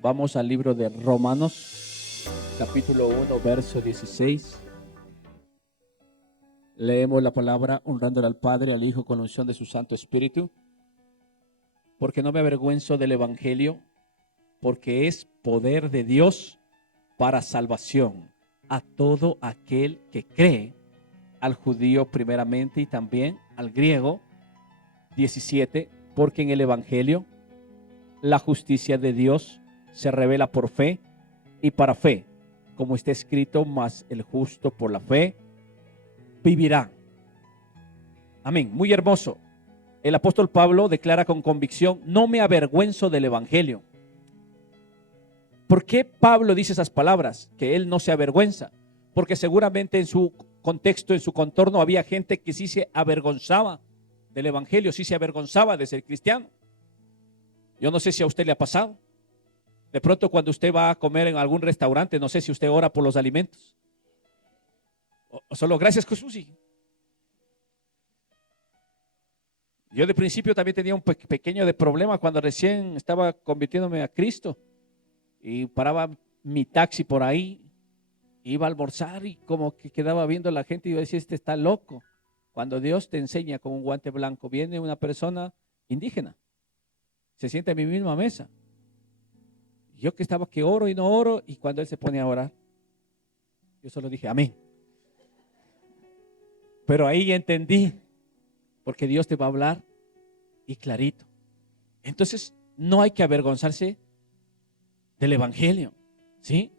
Vamos al libro de Romanos, capítulo 1, verso 16. Leemos la palabra honrándole al Padre, al Hijo, con la unción de su Santo Espíritu. Porque no me avergüenzo del Evangelio, porque es poder de Dios para salvación a todo aquel que cree, al judío primeramente y también al griego. 17. Porque en el Evangelio la justicia de Dios se revela por fe y para fe, como está escrito, mas el justo por la fe vivirá. Amén. Muy hermoso. El apóstol Pablo declara con convicción: no me avergüenzo del Evangelio. ¿Por qué Pablo dice esas palabras? Que él no se avergüenza. Porque seguramente en su contexto, en su contorno, había gente que sí se avergonzaba del Evangelio, sí se avergonzaba de ser cristiano. Yo no sé si a usted le ha pasado. De pronto cuando usted va a comer en algún restaurante, no sé si usted ora por los alimentos. O solo gracias Jesús. Yo de principio también tenía un pequeño de problema cuando recién estaba convirtiéndome a Cristo. Y paraba mi taxi por ahí, iba a almorzar y como que quedaba viendo a la gente y yo decía: este está loco. Cuando Dios te enseña con un guante blanco, viene una persona indígena, se sienta en mi misma mesa. Yo que estaba que oro y no oro, y cuando él se pone a orar, yo solo dije amén. Pero ahí entendí, porque Dios te va a hablar y clarito. Entonces no hay que avergonzarse del Evangelio, ¿sí?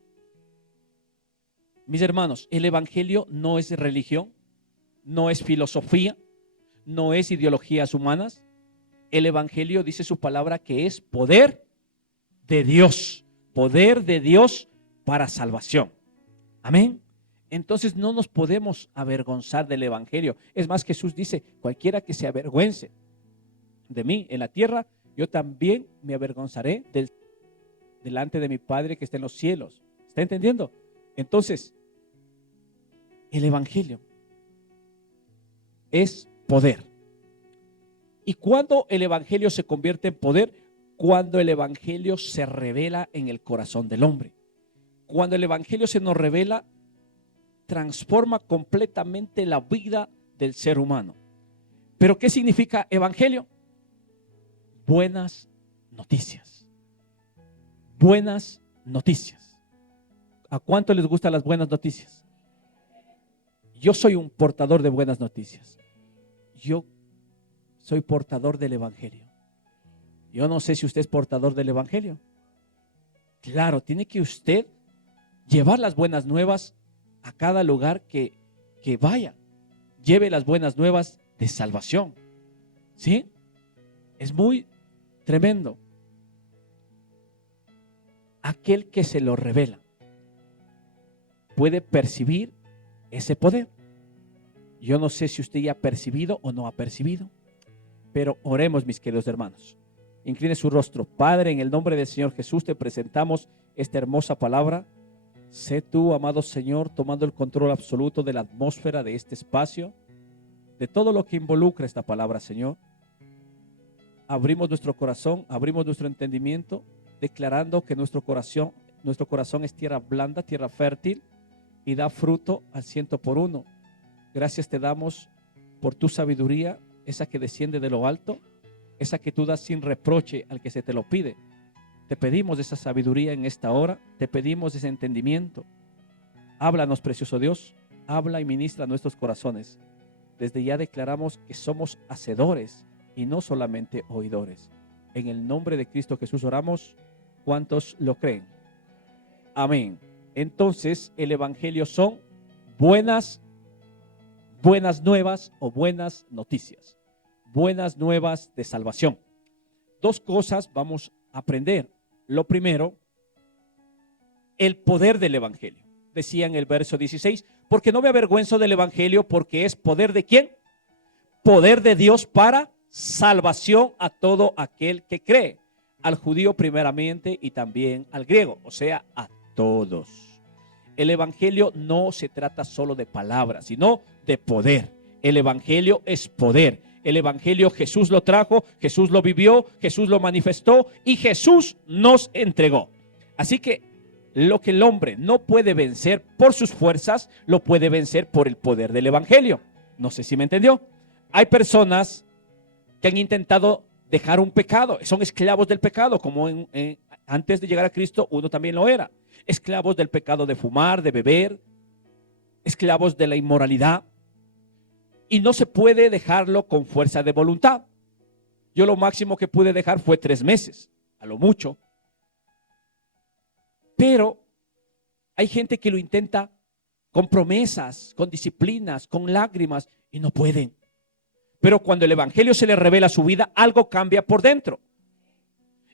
Mis hermanos, el Evangelio no es religión, no es filosofía, no es ideologías humanas. El Evangelio dice su palabra que es poder de Dios para salvación. Amén. Entonces no nos podemos avergonzar del Evangelio. Es más, Jesús dice: cualquiera que se avergüence de mí en la tierra, yo también me avergonzaré delante de mi Padre que está en los cielos. ¿Está entendiendo? Entonces, el Evangelio es poder. ¿Y cuándo el Evangelio se convierte en poder? Cuando el Evangelio se revela en el corazón del hombre. Cuando el Evangelio se nos revela, transforma completamente la vida del ser humano. ¿Pero qué significa Evangelio? Buenas noticias. Buenas noticias. ¿A cuánto les gustan las buenas noticias? Yo soy un portador de buenas noticias. Yo soy portador del Evangelio. Yo no sé si usted es portador del Evangelio. Claro, tiene que usted llevar las buenas nuevas a cada lugar que vaya. Lleve las buenas nuevas de salvación. ¿Sí? Es muy tremendo. Aquel que se lo revela puede percibir ese poder. Yo no sé si usted ya ha percibido o no ha percibido, pero oremos, mis queridos hermanos. Incline su rostro. Padre, en el nombre del Señor Jesús te presentamos esta hermosa palabra. Sé tú, amado Señor, tomando el control absoluto de la atmósfera de este espacio, de todo lo que involucra esta palabra, Señor. Abrimos nuestro corazón, abrimos nuestro entendimiento, declarando que nuestro corazón es tierra blanda, tierra fértil, y da fruto al 100%. Gracias te damos por tu sabiduría, esa que desciende de lo alto, esa que tú das sin reproche al que se te lo pide. Te pedimos de esa sabiduría en esta hora, te pedimos ese entendimiento. Háblanos, precioso Dios, habla y ministra nuestros corazones. Desde ya declaramos que somos hacedores y no solamente oidores. En el nombre de Cristo Jesús oramos. ¿Cuántos lo creen? Amén. Entonces, el Evangelio son buenas nuevas o buenas noticias. Buenas nuevas de salvación. Dos cosas vamos a aprender. Lo primero, el poder del Evangelio. Decía en el verso 16, porque no me avergüenzo del Evangelio, porque es poder de ¿quién? Poder de Dios para salvación a todo aquel que cree. Al judío primeramente y también al griego, o sea, a todos. El Evangelio no se trata solo de palabras, sino de poder. El Evangelio es poder. El Evangelio Jesús lo trajo, Jesús lo vivió, Jesús lo manifestó y Jesús nos entregó. Así que lo que el hombre no puede vencer por sus fuerzas, lo puede vencer por el poder del evangelio. No sé si me entendió. Hay personas que han intentado dejar un pecado, son esclavos del pecado, como antes de llegar a Cristo uno también lo era. Esclavos del pecado de fumar, de beber, esclavos de la inmoralidad. Y no se puede dejarlo con fuerza de voluntad. Yo lo máximo que pude dejar fue 3 meses, a lo mucho. Pero hay gente que lo intenta con promesas, con disciplinas, con lágrimas y no pueden. Pero cuando el evangelio se le revela a su vida, algo cambia por dentro.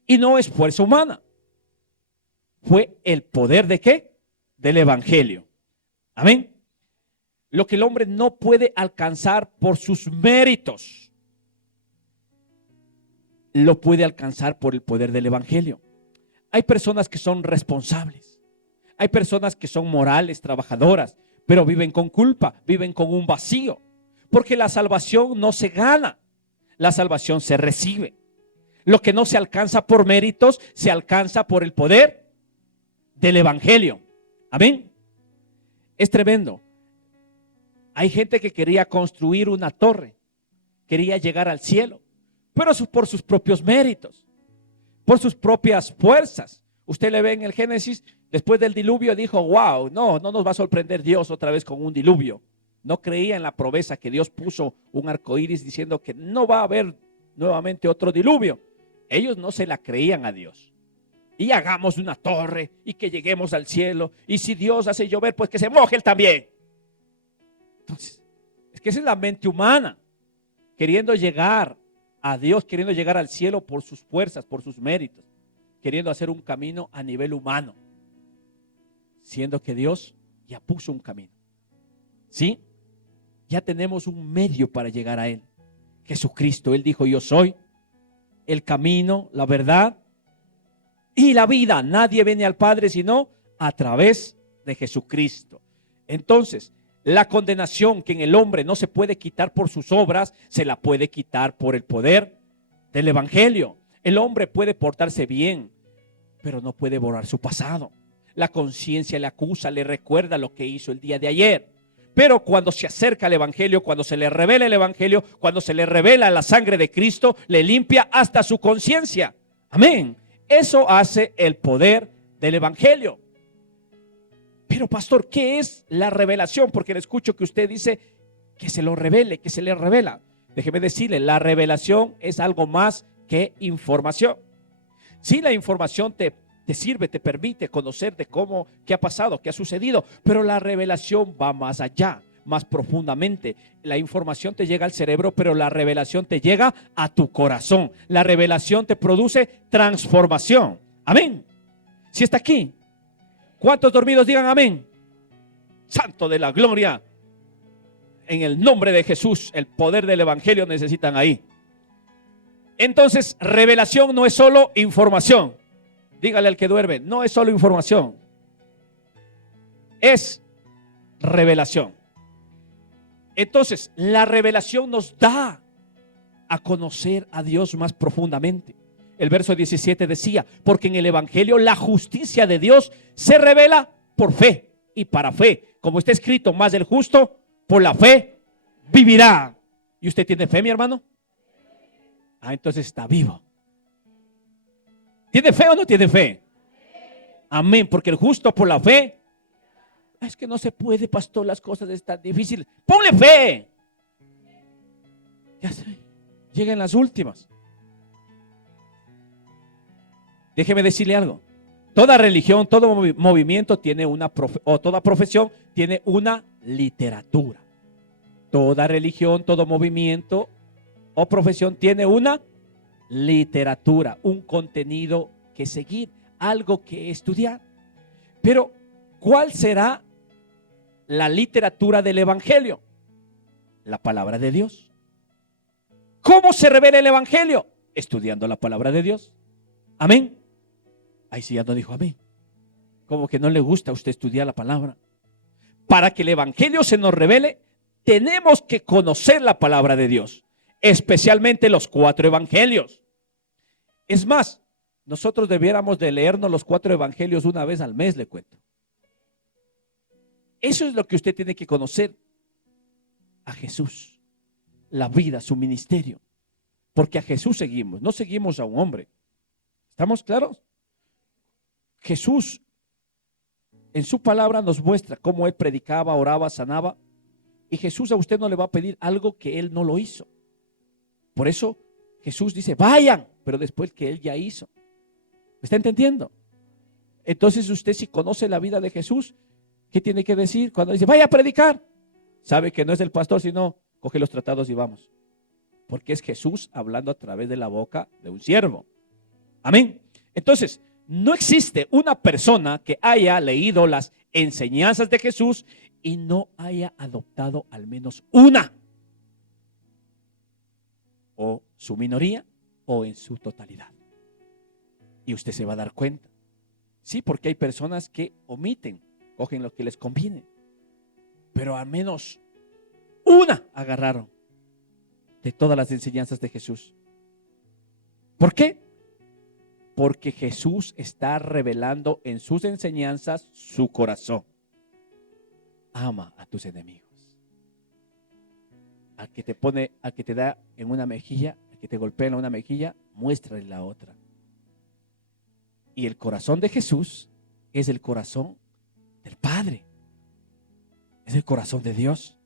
Y no es fuerza humana. Fue el poder ¿de qué? Del evangelio. Amén. Lo que el hombre no puede alcanzar por sus méritos, lo puede alcanzar por el poder del evangelio. Hay personas que son responsables. Hay personas que son morales, trabajadoras, pero viven con culpa, viven con un vacío. Porque la salvación no se gana, la salvación se recibe. Lo que no se alcanza por méritos, se alcanza por el poder del evangelio. Amén. Es tremendo. Hay gente que quería construir una torre, quería llegar al cielo, pero por sus propios méritos, por sus propias fuerzas. Usted le ve en el Génesis, después del diluvio dijo, wow, no nos va a sorprender Dios otra vez con un diluvio. No creía en la promesa que Dios puso un arco iris diciendo que no va a haber nuevamente otro diluvio. Ellos no se la creían a Dios. Y hagamos una torre y que lleguemos al cielo. Y si Dios hace llover, pues que se moje él también. Entonces, es que esa es la mente humana, queriendo llegar a Dios, queriendo llegar al cielo por sus fuerzas, por sus méritos, queriendo hacer un camino a nivel humano, siendo que Dios ya puso un camino. ¿Sí? Ya tenemos un medio para llegar a Él. Jesucristo, Él dijo, yo soy el camino, la verdad y la vida. Nadie viene al Padre sino a través de Jesucristo. Entonces, la condenación que en el hombre no se puede quitar por sus obras, se la puede quitar por el poder del evangelio. El hombre puede portarse bien, pero no puede borrar su pasado. La conciencia le acusa, le recuerda lo que hizo el día de ayer. Pero cuando se acerca al evangelio, cuando se le revela el evangelio, cuando se le revela la sangre de Cristo, le limpia hasta su conciencia. Amén. Eso hace el poder del evangelio. Pero pastor, ¿qué es la revelación? Porque le escucho que usted dice que se lo revele, que se le revela. Déjeme decirle, la revelación es algo más que información. Sí, la información te sirve, te permite conocer de cómo, qué ha pasado, qué ha sucedido, pero la revelación va más allá, más profundamente. La información te llega al cerebro, pero la revelación te llega a tu corazón. La revelación te produce transformación. Amén. Si está aquí, ¿cuántos dormidos digan amén? Santo de la gloria. En el nombre de Jesús, el poder del evangelio necesitan ahí. Entonces, revelación no es solo información. Dígale al que duerme, no es solo información, es revelación. Entonces, la revelación nos da a conocer a Dios más profundamente. El verso 17 decía, porque en el evangelio la justicia de Dios se revela por fe y para fe. Como está escrito, más el justo por la fe vivirá. ¿Y usted tiene fe, mi hermano? Entonces está vivo. ¿Tiene fe o no tiene fe? Amén, porque el justo por la fe. Es que no se puede, pastor, las cosas están difíciles. Ponle fe. Ya sé, llegan las últimas. Déjeme decirle algo. Toda religión, todo movimiento tiene una o toda profesión tiene una literatura. Toda religión, todo movimiento o profesión tiene una literatura, un contenido que seguir, algo que estudiar. Pero, ¿cuál será la literatura del evangelio? La palabra de Dios. ¿Cómo se revela el evangelio? Estudiando la palabra de Dios. Amén. Ahí sí ya no dijo amén. Como que no le gusta a usted estudiar la palabra. Para que el evangelio se nos revele, tenemos que conocer la palabra de Dios, especialmente los 4 evangelios. Es más, nosotros debiéramos de leernos los 4 evangelios una vez al mes, le cuento. Eso es lo que usted tiene que conocer a Jesús, la vida, su ministerio. Porque a Jesús seguimos, no seguimos a un hombre. ¿Estamos claros? Jesús en su palabra nos muestra cómo Él predicaba, oraba, sanaba. Y Jesús a usted no le va a pedir algo que Él no lo hizo. Por eso Jesús dice, vayan, pero después que Él ya hizo. ¿Me está entendiendo? Entonces usted, si conoce la vida de Jesús, ¿qué tiene que decir? Cuando dice, vaya a predicar, sabe que no es el pastor, sino coge los tratados y vamos. Porque es Jesús hablando a través de la boca de un siervo. Amén. Entonces, no existe una persona que haya leído las enseñanzas de Jesús y no haya adoptado al menos una, o su minoría o en su totalidad. Y usted se va a dar cuenta. Sí, porque hay personas que omiten, cogen lo que les conviene, pero al menos una agarraron de todas las enseñanzas de Jesús. ¿Por qué? Porque Jesús está revelando en sus enseñanzas su corazón. Ama a tus enemigos. Al que te pone, al que te da en una mejilla, al que te golpea en una mejilla, muéstrale la otra. Y el corazón de Jesús es el corazón del Padre. Es el corazón de Dios.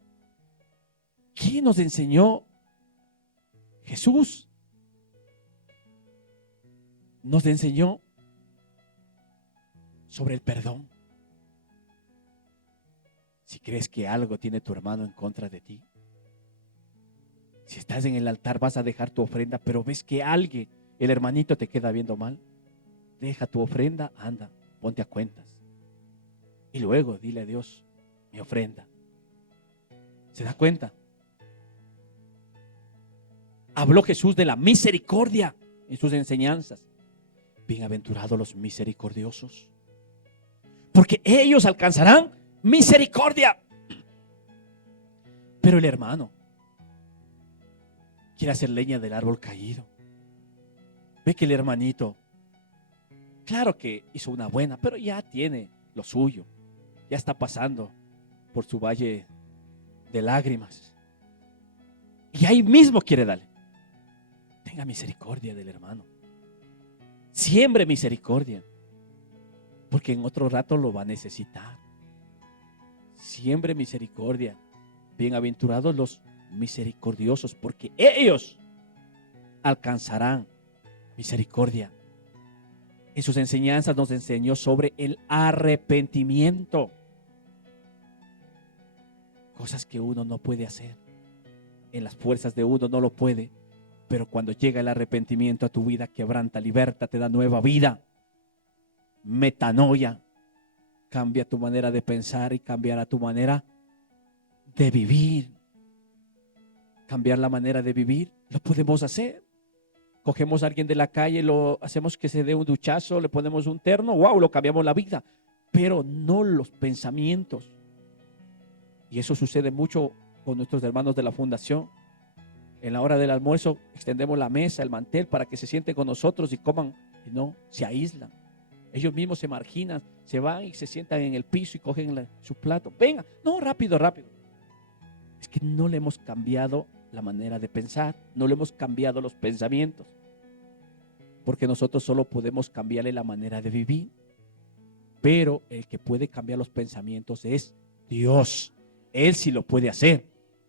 ¿Quién nos enseñó? Jesús. Nos enseñó sobre el perdón. Si crees que algo tiene tu hermano en contra de ti, si estás en el altar vas a dejar tu ofrenda, pero ves que alguien, el hermanito te queda viendo mal, deja tu ofrenda, anda, ponte a cuentas. Y luego dile a Dios, mi ofrenda. ¿Se da cuenta? Habló Jesús de la misericordia en sus enseñanzas. Bienaventurados los misericordiosos, porque ellos alcanzarán misericordia. Pero el hermano quiere hacer leña del árbol caído. Ve que el hermanito, claro que hizo una buena, pero ya tiene lo suyo. Ya está pasando por su valle de lágrimas. Y ahí mismo quiere darle. Tenga misericordia del hermano. Siembre misericordia, porque en otro rato lo va a necesitar. Siembre misericordia. Bienaventurados los misericordiosos, porque ellos alcanzarán misericordia. En sus enseñanzas nos enseñó sobre el arrepentimiento. Cosas que uno no puede hacer. En las fuerzas de uno no lo puede. Pero cuando llega el arrepentimiento a tu vida, quebranta, liberta, te da nueva vida. Metanoia. Cambia tu manera de pensar y cambiará tu manera de vivir. Cambiar la manera de vivir, lo podemos hacer. Cogemos a alguien de la calle, lo hacemos que se dé un duchazo, le ponemos un terno, wow, lo cambiamos la vida. Pero no los pensamientos. Y eso sucede mucho con nuestros hermanos de la fundación. En la hora del almuerzo extendemos la mesa, el mantel para que se sienten con nosotros y coman. Y no, se aíslan. Ellos mismos se marginan, se van y se sientan en el piso y cogen su plato. Venga, no, rápido, rápido. Es que no le hemos cambiado la manera de pensar, no le hemos cambiado los pensamientos. Porque nosotros solo podemos cambiarle la manera de vivir. Pero el que puede cambiar los pensamientos es Dios. Él sí lo puede hacer.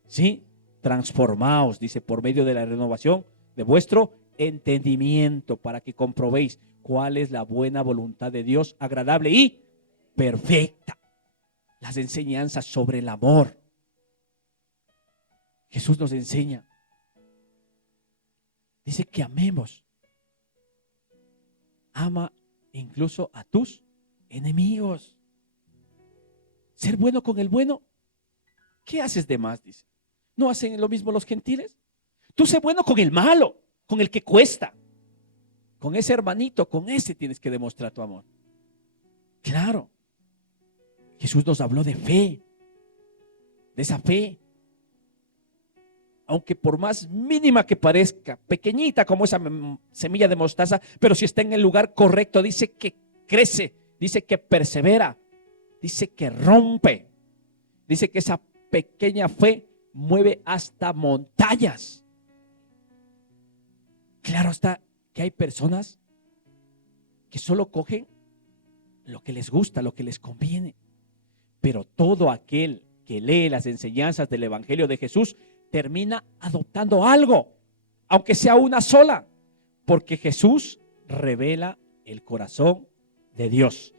¿Sí? Transformaos, dice, por medio de la renovación de vuestro entendimiento, para que comprobéis cuál es la buena voluntad de Dios, agradable y perfecta. Las enseñanzas sobre el amor. Jesús nos enseña. Dice que amemos. Ama incluso a tus enemigos. Ser bueno con el bueno. ¿Qué haces de más? Dice. ¿No hacen lo mismo los gentiles? Tú sé bueno con el malo, con el que cuesta. Con ese hermanito, con ese tienes que demostrar tu amor. Claro. Jesús nos habló de fe. De esa fe. aunque por más mínima que parezca, pequeñita como esa semilla de mostaza, pero si está en el lugar correcto, dice que crece, dice que persevera, dice que rompe, dice que esa pequeña fe mueve hasta montañas. Claro está que hay personas que solo cogen lo que les gusta, lo que les conviene, pero todo aquel que lee las enseñanzas del Evangelio de Jesús termina adoptando algo, aunque sea una sola, porque Jesús revela el corazón de Dios,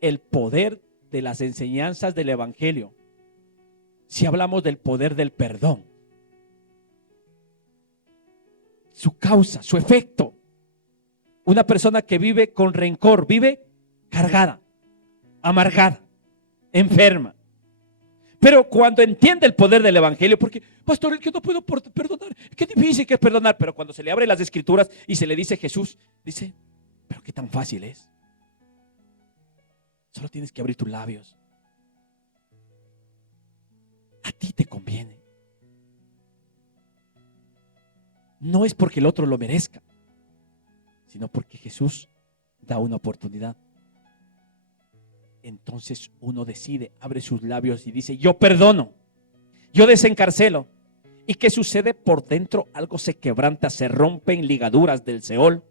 el poder de las enseñanzas del Evangelio. Si hablamos del poder del perdón, su causa, su efecto, una persona que vive con rencor, vive cargada, amargada, enferma. Pero cuando entiende el poder del Evangelio, porque, pastor, el que no puedo perdonar, qué difícil que es perdonar, pero cuando se le abren las Escrituras y se le dice Jesús, dice, pero qué tan fácil es. Solo tienes que abrir tus labios. A ti te conviene. No es porque el otro lo merezca, sino porque Jesús da una oportunidad. Entonces uno decide, abre sus labios y dice, yo perdono, yo desencarcelo. ¿Y qué sucede? Por dentro algo se quebranta, se rompen ligaduras del Seol,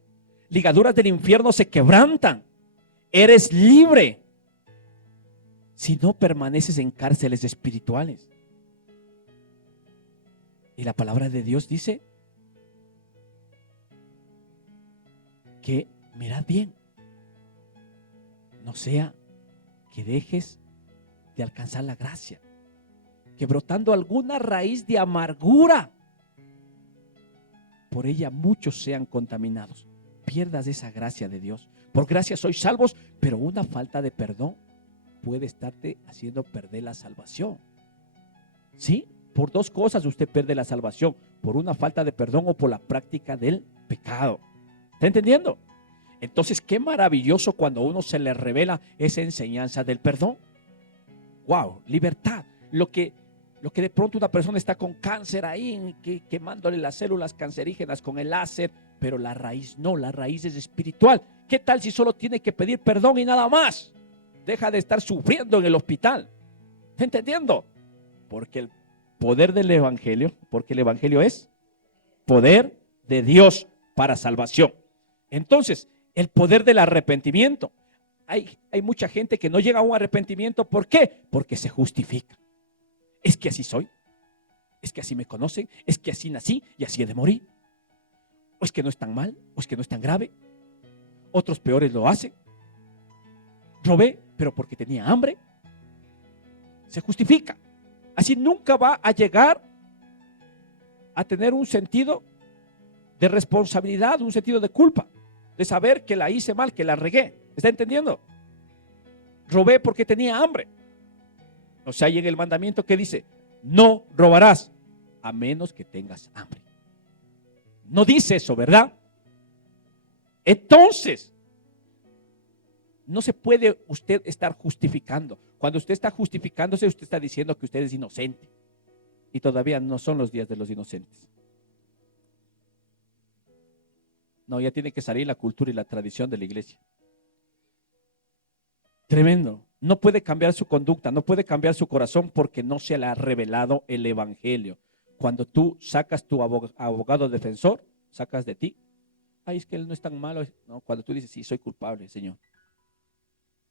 ligaduras del infierno se quebrantan. Eres libre si no permaneces en cárceles espirituales. Y la palabra de Dios dice que mirad bien, no sea que dejes de alcanzar la gracia, que brotando alguna raíz de amargura, por ella muchos sean contaminados. Pierdas esa gracia de Dios. Por gracia sois salvos, pero una falta de perdón puede estarte haciendo perder la salvación. ¿Sí? Por dos cosas usted pierde la salvación: por una falta de perdón o por la práctica del pecado. ¿Está entendiendo? Entonces, qué maravilloso cuando a uno se le revela esa enseñanza del perdón. ¡Wow! Libertad. Lo que de pronto una persona está con cáncer ahí, quemándole las células cancerígenas con el láser, pero la raíz no, la raíz es espiritual. ¿Qué tal si solo tiene que pedir perdón y nada más? Deja de estar sufriendo en el hospital. ¿Está entendiendo? Porque el poder del Evangelio, porque el Evangelio es poder de Dios para salvación. Entonces, el poder del arrepentimiento. Hay mucha gente que no llega a un arrepentimiento. ¿Por qué? Porque se justifica. Es que así soy. Es que así me conocen. Es que así nací y así he de morir. O es que no es tan mal. O es que no es tan grave. Otros peores lo hacen. Robé, pero porque tenía hambre. Se justifica. Así nunca va a llegar a tener un sentido de responsabilidad, un sentido de culpa, de saber que la hice mal, que la regué. ¿Está entendiendo? Robé porque tenía hambre. O sea, y en el mandamiento que dice, no robarás a menos que tengas hambre. No dice eso, ¿verdad? Entonces, no se puede usted estar justificando. Cuando usted está justificándose, usted está diciendo que usted es inocente. Y todavía no son los días de los inocentes. No, ya tiene que salir la cultura y la tradición de la iglesia. Tremendo. No puede cambiar su conducta, no puede cambiar su corazón porque no se le ha revelado el Evangelio. Cuando tú sacas tu abogado defensor, sacas de ti. Ay, es que él no es tan malo. No, cuando tú dices, sí, soy culpable, Señor.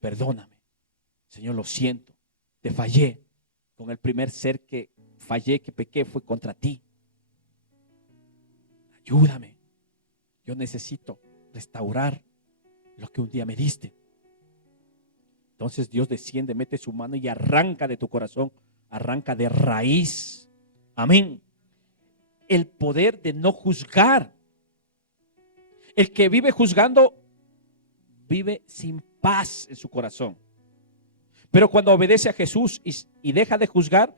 Perdóname. Señor, lo siento. Te fallé. Con el primer ser que fallé, que pequé, fue contra ti. Ayúdame. Yo necesito restaurar lo que un día me diste. Entonces Dios desciende, mete su mano y arranca de tu corazón, arranca de raíz. Amén. El poder de no juzgar. El que vive juzgando, vive sin paz en su corazón. Pero cuando obedece a Jesús y deja de juzgar,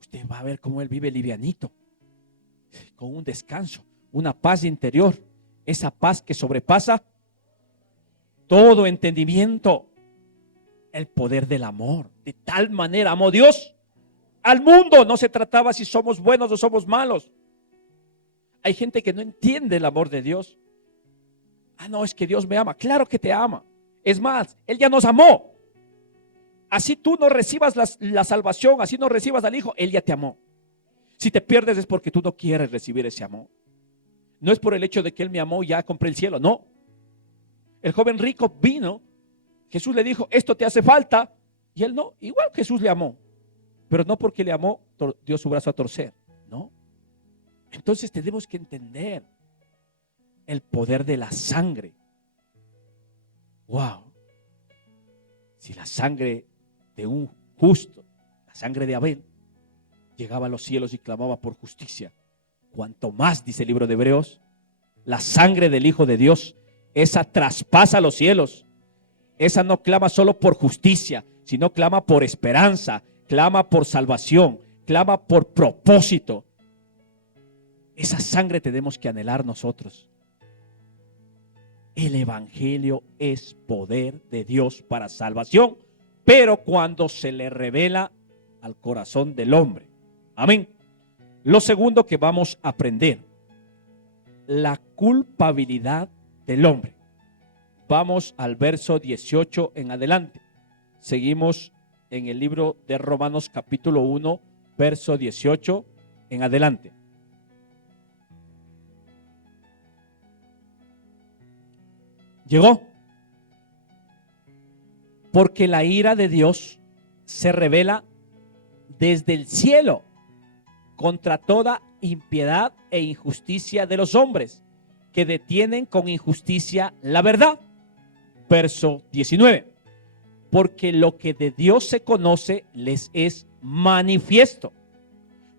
usted va a ver cómo Él vive livianito, con un descanso, una paz interior. Esa paz que sobrepasa todo entendimiento. El poder del amor. De tal manera amó Dios al mundo. No se trataba si somos buenos o somos malos. Hay gente que no entiende el amor de Dios. Ah, no, es que Dios me ama. Claro que te ama. Es más, Él ya nos amó. Así tú no recibas la salvación, así no recibas al Hijo, Él ya te amó. Si te pierdes es porque tú no quieres recibir ese amor. No es por el hecho de que Él me amó y ya compré el cielo, no. El joven rico vino, Jesús le dijo, esto te hace falta, y él no, igual Jesús le amó, pero no porque le amó, dio su brazo a torcer, no. Entonces tenemos que entender el poder de la sangre. Wow. Si la sangre de un justo, la sangre de Abel, llegaba a los cielos y clamaba por justicia, cuanto más, dice el libro de Hebreos, la sangre del Hijo de Dios, esa traspasa los cielos. Esa no clama solo por justicia, sino clama por esperanza, clama por salvación, clama por propósito. Esa sangre tenemos que anhelar nosotros. El evangelio es poder de Dios para salvación, pero cuando se le revela al corazón del hombre. Amén. Lo segundo que vamos a aprender, la culpabilidad del hombre. Vamos al verso 18 en adelante. Seguimos en el libro de Romanos capítulo 1, verso 18 en adelante. ¿Llegó? Porque la ira de Dios se revela desde el cielo contra toda impiedad e injusticia de los hombres que detienen con injusticia la verdad. Verso 19. Porque lo que de Dios se conoce les es manifiesto,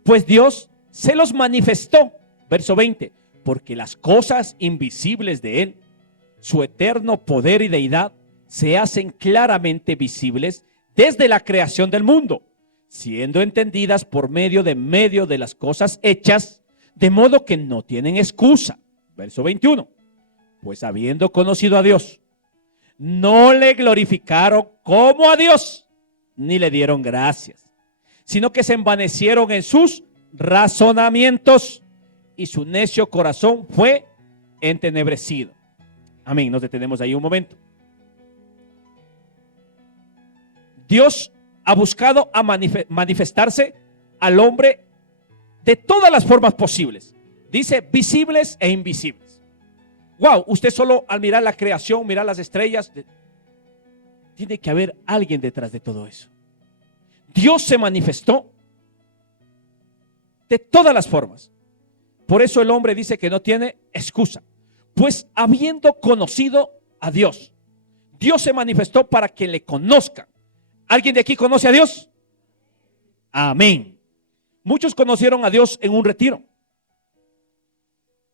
pues Dios se los manifestó. Verso 20. Porque las cosas invisibles de Él, su eterno poder y deidad, se hacen claramente visibles desde la creación del mundo, siendo entendidas por medio de las cosas hechas, de modo que no tienen excusa. Verso 21. Pues habiendo conocido a Dios, no le glorificaron como a Dios, ni le dieron gracias, sino que se envanecieron en sus razonamientos y su necio corazón fue entenebrecido. Amén. Nos detenemos ahí un momento. Dios ha buscado a manifestarse al hombre de todas las formas posibles. Dice visibles e invisibles. Wow, usted solo al mirar la creación, mirar las estrellas, tiene que haber alguien detrás de todo eso. Dios se manifestó de todas las formas. Por eso el hombre dice que no tiene excusa. Pues habiendo conocido a Dios, Dios se manifestó para que le conozcan. ¿Alguien de aquí conoce a Dios? Amén. Muchos conocieron a Dios en un retiro,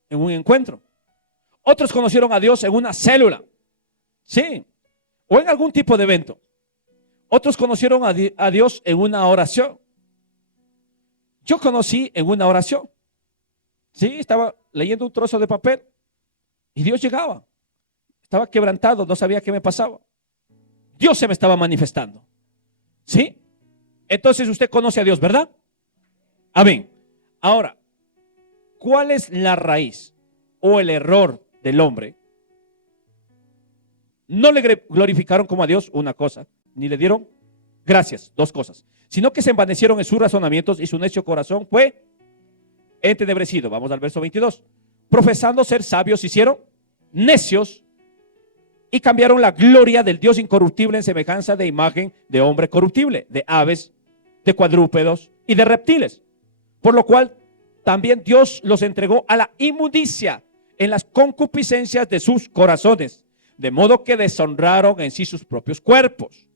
en un encuentro. Otros conocieron a Dios en una célula, sí, o en algún tipo de evento. Otros conocieron a Dios en una oración. Yo conocí en una oración. Sí, estaba leyendo un trozo de papel y Dios llegaba. Estaba quebrantado, no sabía qué me pasaba. Dios se me estaba manifestando. ¿Sí? Entonces usted conoce a Dios, ¿verdad? Amén. Ahora, ¿cuál es la raíz o el error del hombre? No le glorificaron como a Dios, una cosa, ni le dieron gracias, dos cosas, sino que se envanecieron en sus razonamientos y su necio corazón fue entenebrecido. Vamos al verso 22. Profesando ser sabios, se hicieron necios y cambiaron la gloria del Dios incorruptible en semejanza de imagen de hombre corruptible, de aves, de cuadrúpedos y de reptiles. Por lo cual también Dios los entregó a la inmundicia en las concupiscencias de sus corazones, de modo que deshonraron en sí sus propios cuerpos,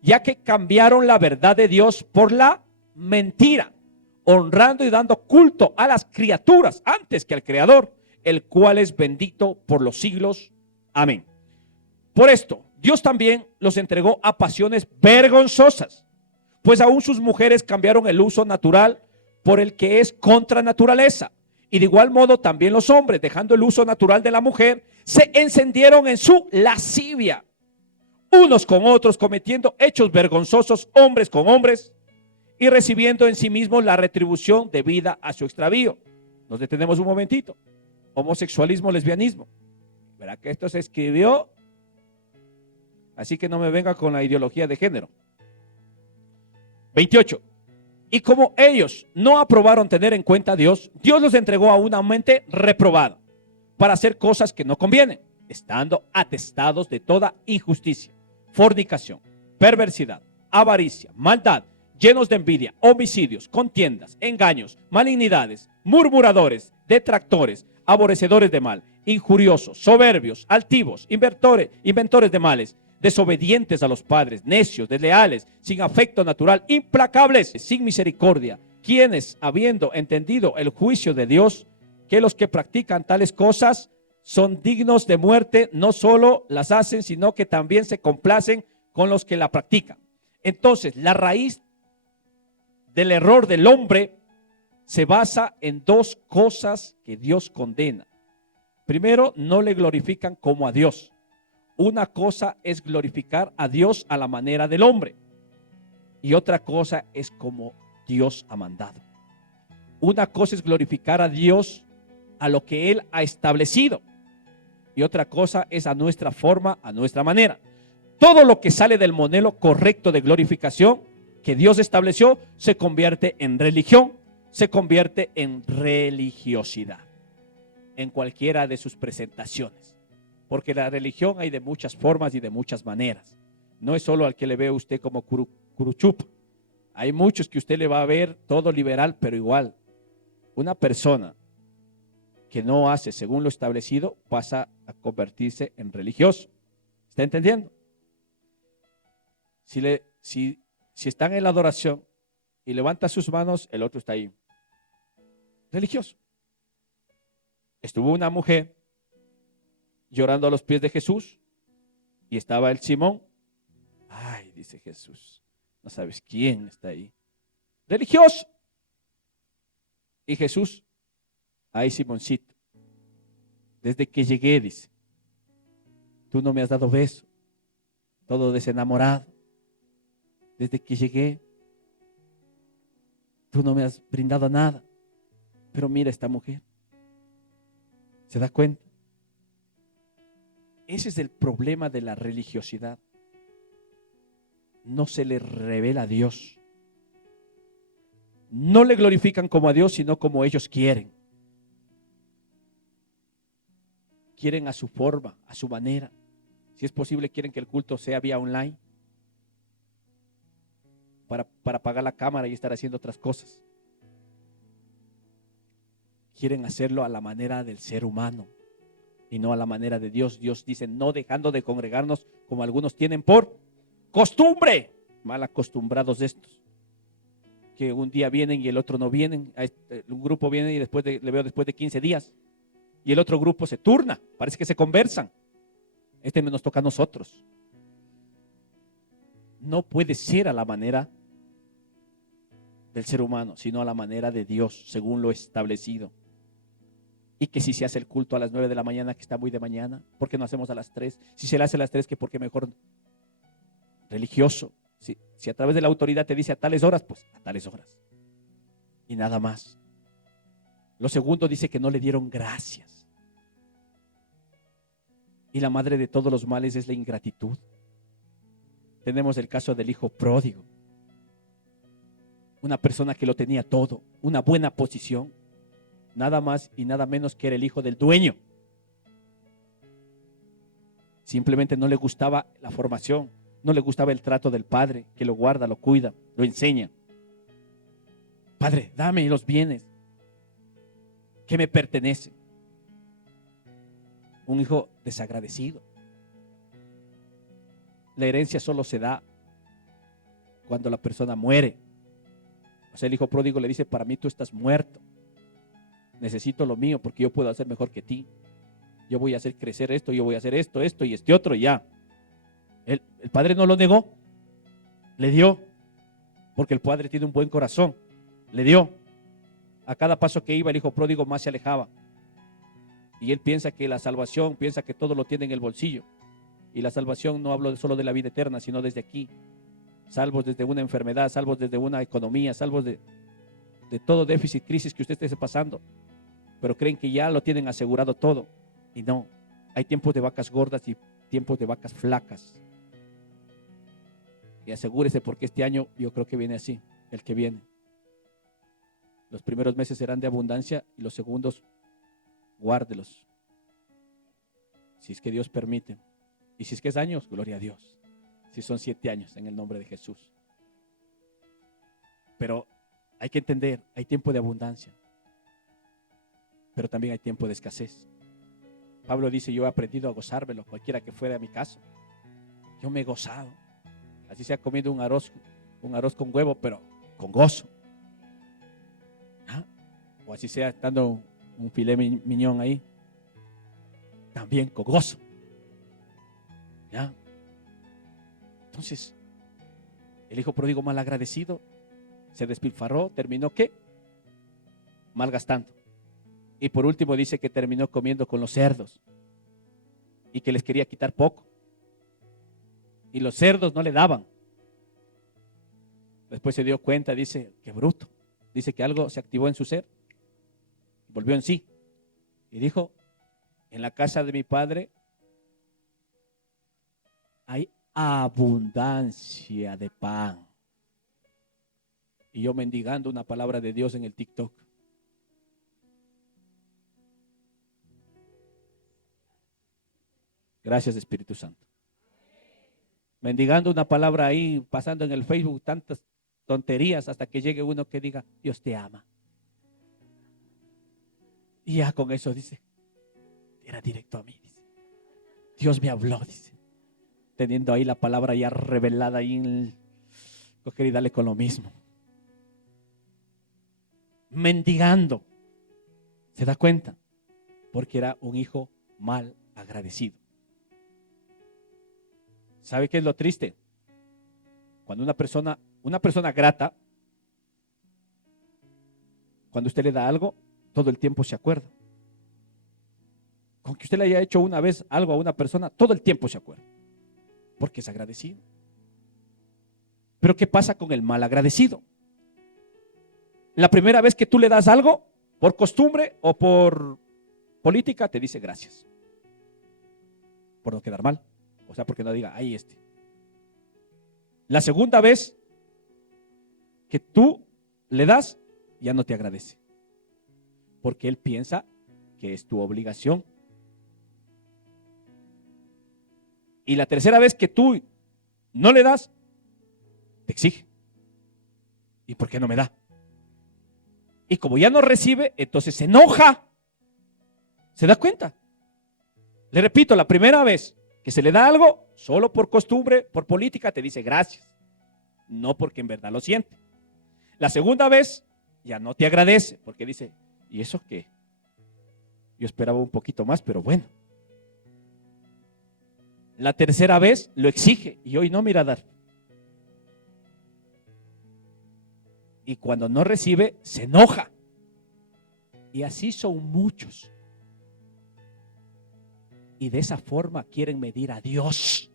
ya que cambiaron la verdad de Dios por la mentira, honrando y dando culto a las criaturas antes que al Creador, el cual es bendito por los siglos. Amén. Por esto, Dios también los entregó a pasiones vergonzosas, pues aún sus mujeres cambiaron el uso natural por el que es contra naturaleza. Y de igual modo también los hombres, dejando el uso natural de la mujer, se encendieron en su lascivia, unos con otros, cometiendo hechos vergonzosos, hombres con hombres, y recibiendo en sí mismos la retribución debida a su extravío. Nos detenemos un momentito. Homosexualismo, lesbianismo. Verá que esto se escribió, así que no me venga con la ideología de género. 28. Y como ellos no aprobaron tener en cuenta a Dios, Dios los entregó a una mente reprobada para hacer cosas que no convienen, estando atestados de toda injusticia, fornicación, perversidad, avaricia, maldad, llenos de envidia, homicidios, contiendas, engaños, malignidades, murmuradores, detractores, aborrecedores de mal, injuriosos, soberbios, altivos, inventores de males, desobedientes a los padres, necios, desleales, sin afecto natural, implacables, sin misericordia, quienes, habiendo entendido el juicio de Dios, que los que practican tales cosas son dignos de muerte, no solo las hacen, sino que también se complacen con los que la practican. Entonces, la raíz del error del hombre se basa en dos cosas que Dios condena. Primero, no le glorifican como a Dios. Una cosa es glorificar a Dios a la manera del hombre y otra cosa es como Dios ha mandado. Una cosa es glorificar a Dios a lo que Él ha establecido y otra cosa es a nuestra forma, a nuestra manera. Todo lo que sale del modelo correcto de glorificación que Dios estableció se convierte en religión, se convierte en religiosidad en cualquiera de sus presentaciones. Porque la religión hay de muchas formas y de muchas maneras. No es solo al que le ve usted como curuchup. Hay muchos que usted le va a ver todo liberal, pero igual. Una persona que no hace según lo establecido pasa a convertirse en religioso. ¿Está entendiendo? Si están en la adoración y levanta sus manos, el otro está ahí. Religioso. Estuvo una mujer llorando a los pies de Jesús y estaba el Simón. Ay, dice Jesús, no sabes quién está ahí. Religioso. Y Jesús, ay, Simoncito, desde que llegué, dice, tú no me has dado beso, todo desenamorado. Desde que llegué, tú no me has brindado nada. Pero mira esta mujer, ¿se da cuenta? Ese es el problema de la religiosidad. No se le revela a Dios. No le glorifican como a Dios, sino como ellos quieren. Quieren a su forma, a su manera. Si es posible, quieren que el culto sea vía online. Para apagar la cámara y estar haciendo otras cosas. Quieren hacerlo a la manera del ser humano y no a la manera de Dios. Dios dice, no dejando de congregarnos como algunos tienen por costumbre. Mal acostumbrados estos, que un día vienen y el otro no vienen. Un grupo viene y le veo después de 15 días y el otro grupo se turna, parece que se conversan. Este nos toca a nosotros. No puede ser a la manera del ser humano, sino a la manera de Dios, según lo establecido. Y que si se hace el culto a las 9 de la mañana, que está muy de mañana, ¿por qué no hacemos a las 3? Si se le hace a las 3, que por qué mejor religioso. Si a través de la autoridad te dice a tales horas, pues a tales horas. Y nada más. Lo segundo dice que no le dieron gracias. Y la madre de todos los males es la ingratitud. Tenemos el caso del hijo pródigo. Una persona que lo tenía todo, una buena posición, nada más y nada menos que era el hijo del dueño. Simplemente no le gustaba la formación, no le gustaba el trato del padre, que lo guarda, lo cuida, lo enseña. Padre, dame los bienes que me pertenecen. Un hijo desagradecido. La herencia solo se da cuando la persona muere. O sea, el hijo pródigo le dice, para mí tú estás muerto. Necesito lo mío porque yo puedo hacer mejor que ti. Yo voy a hacer crecer esto, yo voy a hacer esto y este otro y ya. El padre no lo negó. Le dio. Porque el padre tiene un buen corazón. Le dio. A cada paso que iba el hijo pródigo más se alejaba. Y él piensa que la salvación, piensa que todo lo tiene en el bolsillo. Y la salvación no hablo solo de la vida eterna, sino desde aquí. Salvos desde una enfermedad, salvos desde una economía, salvos de todo déficit, crisis que usted esté pasando. pero creen que ya lo tienen asegurado todo. Y no, hay tiempos de vacas gordas y tiempos de vacas flacas. Y asegúrese, porque este año yo creo que viene así, el que viene. Los primeros meses serán de abundancia y los segundos, guárdelos. Si es que Dios permite. Y si es que es años, gloria a Dios. Si son 7 años, en el nombre de Jesús. Pero hay que entender, hay tiempo de abundancia, pero también hay tiempo de escasez. Pablo dice, yo he aprendido a gozármelo, cualquiera que fuera mi caso. Yo me he gozado. Así sea comiendo un arroz con huevo, pero con gozo. ¿Ah? O así sea estando un filet mignon ahí, también con gozo. ¿Ya? Entonces, el hijo pródigo mal agradecido se despilfarró, terminó ¿qué? Malgastando. Y por último dice que terminó comiendo con los cerdos y que les quería quitar poco. Y los cerdos no le daban. Después se dio cuenta, dice, qué bruto. Dice que algo se activó en su ser, volvió en sí. Y dijo, en la casa de mi padre hay abundancia de pan. Y yo mendigando una palabra de Dios en el TikTok. Gracias, Espíritu Santo. Mendigando una palabra ahí, pasando en el Facebook tantas tonterías hasta que llegue uno que diga, Dios te ama. Y ya con eso dice, era directo a mí, dice. Dios me habló, dice. Teniendo ahí la palabra ya revelada ahí en el, coger y darle con lo mismo. Mendigando. ¿Se da cuenta? Porque era un hijo mal agradecido. ¿Sabe qué es lo triste? Cuando una persona grata, cuando usted le da algo, todo el tiempo se acuerda. Con que usted le haya hecho una vez algo a una persona, todo el tiempo se acuerda. Porque es agradecido. Pero ¿qué pasa con el mal agradecido? La primera vez que tú le das algo, por costumbre o por política, te dice gracias. Por no quedar mal. O sea, porque no diga, ay, este. La segunda vez que tú le das, ya no te agradece. Porque él piensa que es tu obligación. Y la tercera vez que tú no le das, te exige. ¿Y por qué no me da? Y como ya no recibe, entonces se enoja. ¿Se da cuenta? Le repito, la primera vez que se le da algo, solo por costumbre, por política, te dice gracias. No porque en verdad lo siente. La segunda vez, ya no te agradece, porque dice, ¿y eso qué? Yo esperaba un poquito más, pero bueno. La tercera vez lo exige y hoy no mira a dar. Y cuando no recibe, se enoja. Y así son muchos. Y de esa forma quieren medir a Dios.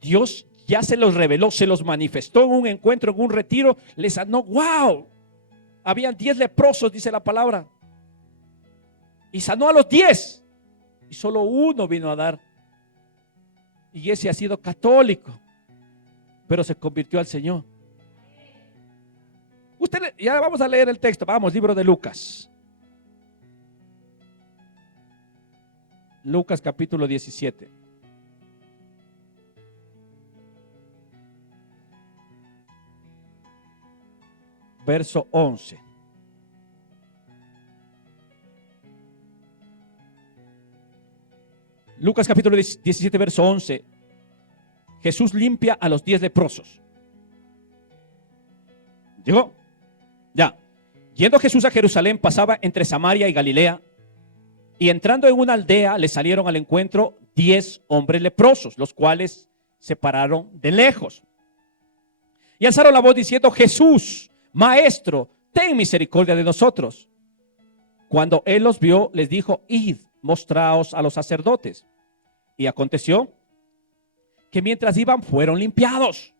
Dios ya se los reveló, se los manifestó en un encuentro, en un retiro, les sanó. ¡Wow! Habían 10 leprosos, dice la palabra. Y sanó a los 10. Y solo uno vino a dar. Y ese ha sido católico, pero se convirtió al Señor. Ya vamos a leer el texto. Vamos, libro de Lucas. Lucas capítulo 17. Verso 11. Lucas capítulo 17, verso 11. Jesús limpia a los 10 leprosos. ¿Llegó? Ya. Yendo Jesús a Jerusalén, pasaba entre Samaria y Galilea. Y entrando en una aldea, le salieron al encuentro 10 hombres leprosos, los cuales se pararon de lejos. Y alzaron la voz diciendo, Jesús, Maestro, ten misericordia de nosotros. Cuando él los vio, les dijo, id, mostraos a los sacerdotes. Y aconteció que mientras iban, fueron limpiados.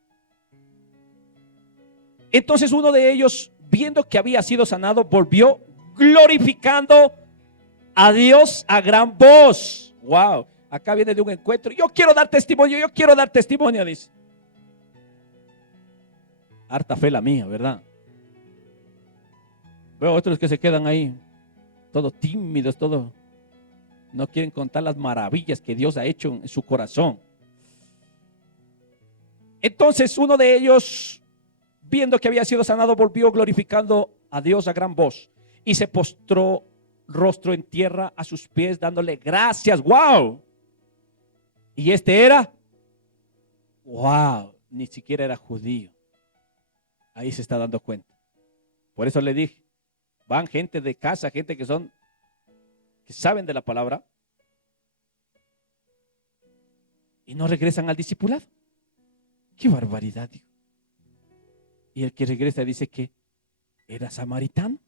Entonces uno de ellos, viendo que había sido sanado, volvió glorificando a Dios a gran voz. Wow, acá viene de un encuentro. Yo quiero dar testimonio, dice. Harta fe la mía, ¿verdad? Veo otros que se quedan ahí, todos tímidos, todos no quieren contar las maravillas que Dios ha hecho en su corazón. Entonces uno de ellos, viendo que había sido sanado, volvió glorificando a Dios a gran voz y se postró rostro en tierra a sus pies dándole gracias. ¡Wow! Y este era, ¡wow! Ni siquiera era judío. Ahí se está dando cuenta. Por eso le dije, van gente de casa, gente que saben de la palabra y no regresan al discipulado. ¡Qué barbaridad! Digo. Y el que regresa dice que era samaritano.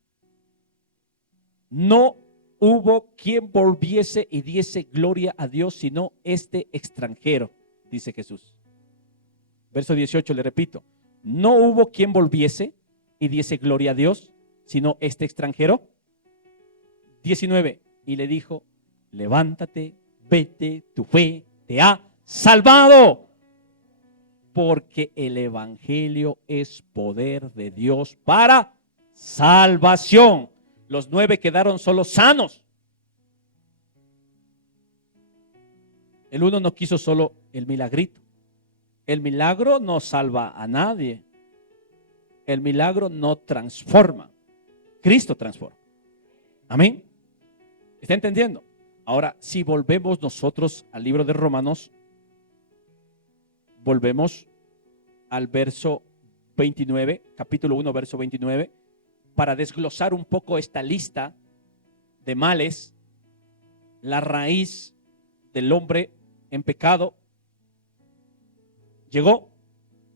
No hubo quien volviese y diese gloria a Dios, sino este extranjero, dice Jesús. Verso 18, le repito. No hubo quien volviese y diese gloria a Dios, sino este extranjero. 19, y le dijo, levántate, vete, tu fe te ha salvado. Porque el evangelio es poder de Dios para salvación. Los 9 quedaron solo sanos. El uno no quiso solo el milagrito. El milagro no salva a nadie. El milagro no transforma. Cristo transforma. Amén. ¿Está entendiendo? Ahora, si volvemos nosotros al libro de Romanos, volvemos al verso 29, capítulo 1, verso 29, para desglosar un poco esta lista de males, la raíz del hombre en pecado. Llegó,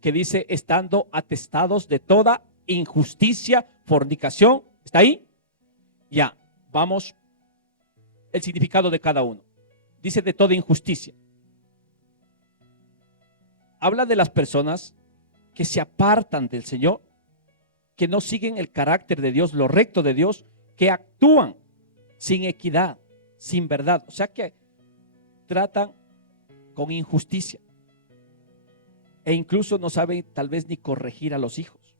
que dice, estando atestados de toda injusticia, fornicación. ¿Está ahí? Ya, vamos, el significado de cada uno. Dice de toda injusticia. Habla de las personas que se apartan del Señor, que no siguen el carácter de Dios, lo recto de Dios, que actúan sin equidad, sin verdad. O sea que tratan con injusticia. E incluso no saben tal vez ni corregir a los hijos.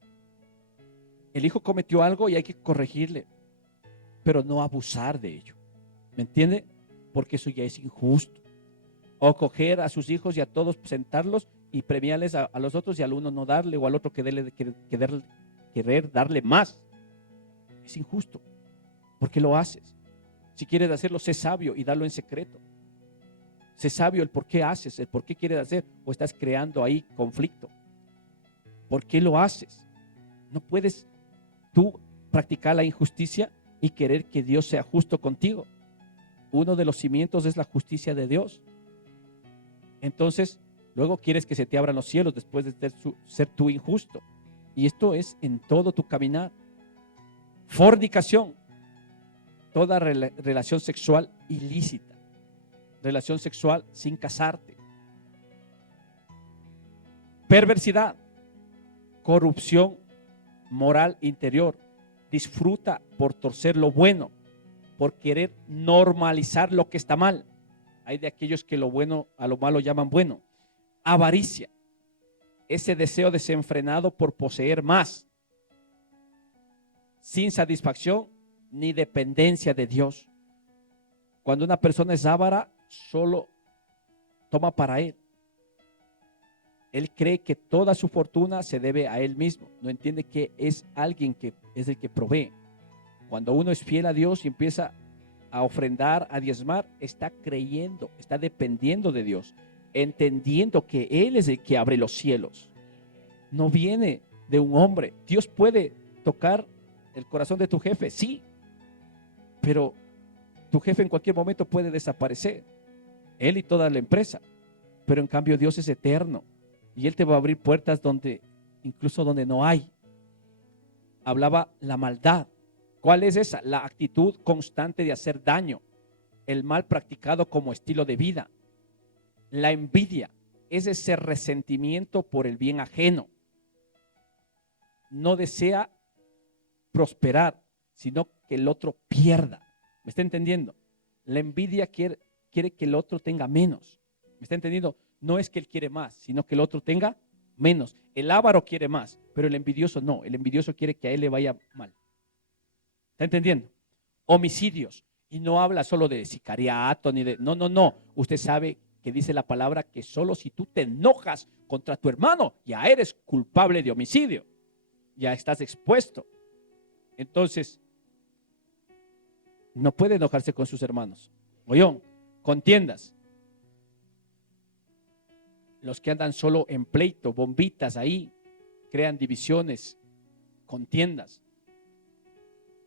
El hijo cometió algo y hay que corregirle, pero no abusar de ello. ¿Me entiende? Porque eso ya es injusto. O coger a sus hijos y a todos, sentarlos y premiarles a los otros y al uno no darle, o al otro querer darle más. Es injusto. ¿Por qué lo haces? Si quieres hacerlo, sé sabio y darlo en secreto. Sé sabio el por qué haces, el por qué quieres hacer, o estás creando ahí conflicto. ¿Por qué lo haces? No puedes tú practicar la injusticia y querer que Dios sea justo contigo. Uno de los cimientos es la justicia de Dios. Entonces, luego quieres que se te abran los cielos después de ser tú injusto. Y esto es en todo tu caminar. Fornicación, toda relación sexual ilícita, relación sexual sin casarte. Perversidad, corrupción moral interior, disfruta por torcer lo bueno, por querer normalizar lo que está mal. Hay de aquellos que lo bueno a lo malo llaman bueno. Avaricia, ese deseo desenfrenado por poseer más, sin satisfacción ni dependencia de Dios. Cuando una persona es avara, solo toma para él. Él cree que toda su fortuna se debe a él mismo. No entiende que es alguien que es el que provee. Cuando uno es fiel a Dios y empieza a ofrendar, a diezmar, está creyendo, está dependiendo de Dios, entendiendo que Él es el que abre los cielos. No viene de un hombre. Dios puede tocar el corazón de tu jefe, sí, pero tu jefe en cualquier momento puede desaparecer, él y toda la empresa. Pero en cambio Dios es eterno y Él te va a abrir puertas incluso donde no hay. Hablaba la maldad. ¿Cuál es esa? La actitud constante de hacer daño, el mal practicado como estilo de vida. La envidia es ese resentimiento por el bien ajeno. No desea prosperar, sino que el otro pierda. ¿Me está entendiendo? La envidia quiere que el otro tenga menos. ¿Me está entendiendo? No es que él quiere más, sino que el otro tenga menos. El avaro quiere más, pero el envidioso no. El envidioso quiere que a él le vaya mal. ¿Está entendiendo? Homicidios. Y no habla solo de sicariato, ni de... No, no, no. Usted sabe que dice la palabra que solo si tú te enojas contra tu hermano, ya eres culpable de homicidio. Ya estás expuesto. Entonces, no puede enojarse con sus hermanos. Oyón, contiendas. Los que andan solo en pleito, bombitas ahí, crean divisiones, contiendas.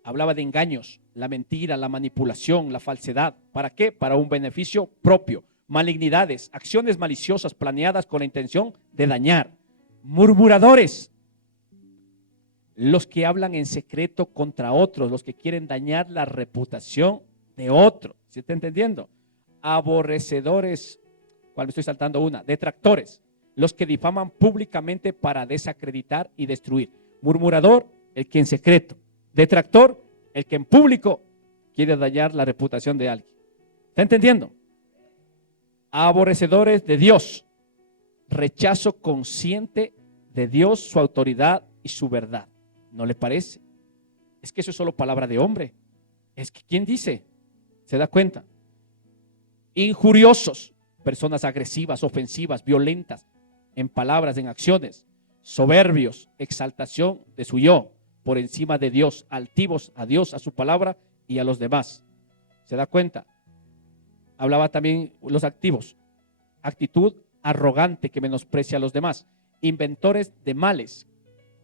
Hablaba de engaños, la mentira, la manipulación, la falsedad. ¿Para qué? Para un beneficio propio. Malignidades, acciones maliciosas planeadas con la intención de dañar. Murmuradores, los que hablan en secreto contra otros, los que quieren dañar la reputación de otro. ¿Sí está entendiendo? Aborrecedores, ¿cuál me estoy saltando una? Detractores, los que difaman públicamente para desacreditar y destruir. Murmurador, el que en secreto. Detractor, el que en público quiere dañar la reputación de alguien. ¿Está entendiendo? Aborrecedores de Dios, rechazo consciente de Dios, su autoridad y su verdad. ¿No le parece? Es que eso es solo palabra de hombre. Es que ¿quién dice? ¿Se da cuenta? Injuriosos, personas agresivas, ofensivas, violentas, en palabras, en acciones. Soberbios, exaltación de su yo por encima de Dios, altivos a Dios, a su palabra y a los demás. ¿Se da cuenta? Hablaba también los activos. Actitud arrogante que menosprecia a los demás. Inventores de males,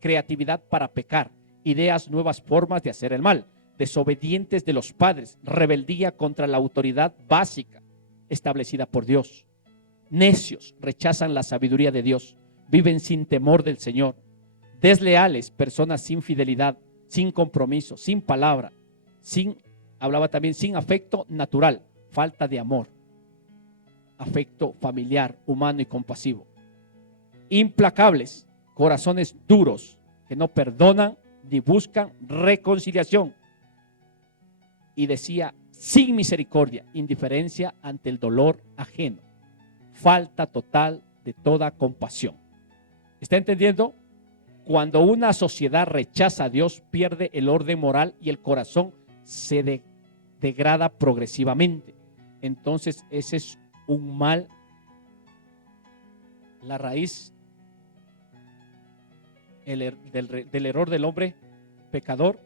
creatividad para pecar, ideas, nuevas formas de hacer el mal. Desobedientes de los padres, rebeldía contra la autoridad básica establecida por Dios. Necios, rechazan la sabiduría de Dios, viven sin temor del Señor. Desleales, personas sin fidelidad, sin compromiso, sin palabra, hablaba también sin afecto natural, falta de amor, afecto familiar, humano y compasivo. Implacables, corazones duros, que no perdonan ni buscan reconciliación. Y decía, sin misericordia, indiferencia ante el dolor ajeno, falta total de toda compasión. ¿Está entendiendo? Cuando una sociedad rechaza a Dios, pierde el orden moral y el corazón se degrada progresivamente. Entonces ese es un mal, la raíz del error del hombre pecador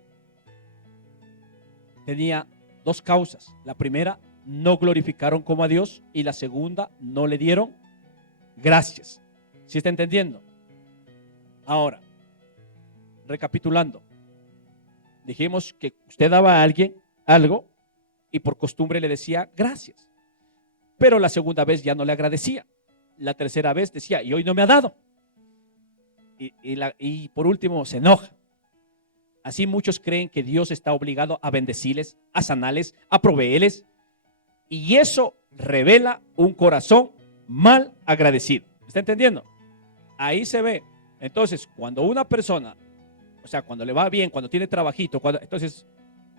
tenía dos causas. La primera, no glorificaron como a Dios, y la segunda, no le dieron gracias. ¿Sí está entendiendo? Ahora, recapitulando, dijimos que usted daba a alguien algo y por costumbre le decía gracias, pero la segunda vez ya no le agradecía, la tercera vez decía y hoy no me ha dado, y por último se enoja. Así muchos creen que Dios está obligado a bendecirles, a sanarles, a proveerles, y eso revela un corazón mal agradecido. ¿Está entendiendo? Ahí se ve. Entonces, cuando una persona, o sea, cuando le va bien, cuando tiene trabajito, entonces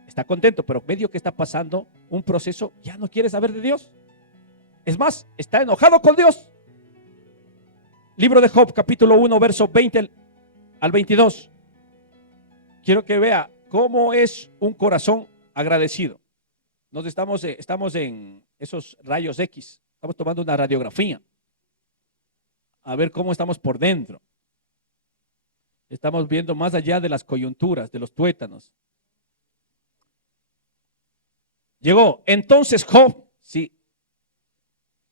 está contento, pero medio que está pasando un proceso, ya no quiere saber de Dios. Es más, está enojado con Dios. Libro de Job, capítulo 1, verso 20 al 22. Quiero que vea cómo es un corazón agradecido. Estamos en esos rayos X. Estamos tomando una radiografía. A ver cómo estamos por dentro. Estamos viendo más allá de las coyunturas, de los tuétanos. Llegó. Entonces Job, sí.